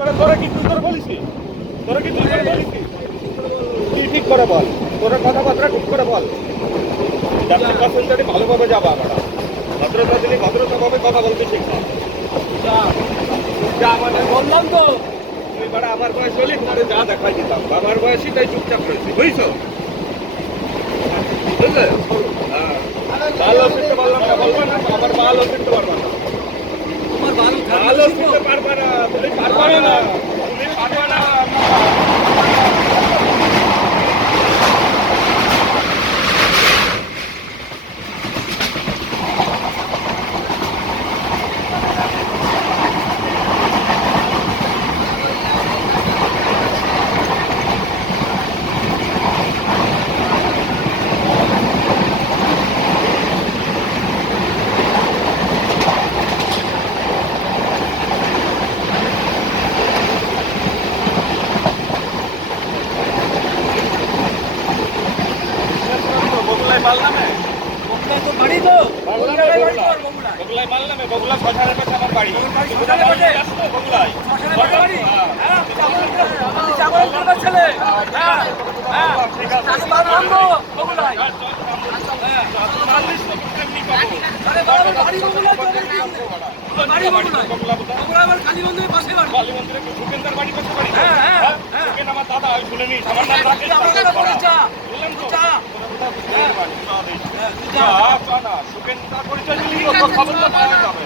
তোরা কি তুই তোরা বলিস তোরা কি তুই তোরা বলিস তুই ঠিক করে বল তোরা কথাবার্তা ঠিক করে বল যাতে পার্সেন্টারে ভালোভাবে যাবা আমরা ভদ্রতা দিলে ভদ্রতাভাবে কথা বলতে শিখবা যা মানে বললাম তো তুই বড় আমার বয়স হলে তোরে যা দেখাই দিতাম বাবার বয়সী তাই চুপচাপ রয়েছি বুঝছো বুঝলে হ্যাঁ ভালো শিখতে পারলাম না বলবো না আমার ভালো শিখতে পারবো না তোমার ভালো ভালো শিখতে পারবা না তুমি পারবা না তুমি পারবা না বগুলাই মারলাম বগুলা তো বাড়ি তো বগুলাই বগুলা বগুলাই মারলাম বগুলা শ্মশানের পাশে আমার বাড়ি শ্মশানের পাশে? বগুলাই শ্মশানের পাশে বাড়ি হ্যাঁ চাকরের ছেলে হ্যাঁ হ্যাঁ ঠিক আছে তাকে বাড়ি আনবো বগুলাই আরে বাড়ি বগুলাই তো বাড়ি বগুলাই বগুলা আমার কালীমন্দিরের পাশে বাড়ি কালী মন্দিরে সুকেন্দার বাড়ি পাশে বাড়ি হ্যাঁ হ্যাঁ হ্যাঁ সুকেন আমার দাদা আমি শুনে নি আমার নাম রাকেশ আমরা বলে চা বললাম তো চা চা না সুকেন্দার পরিচয় দিলি তো খবর তো পাওয়া যাবে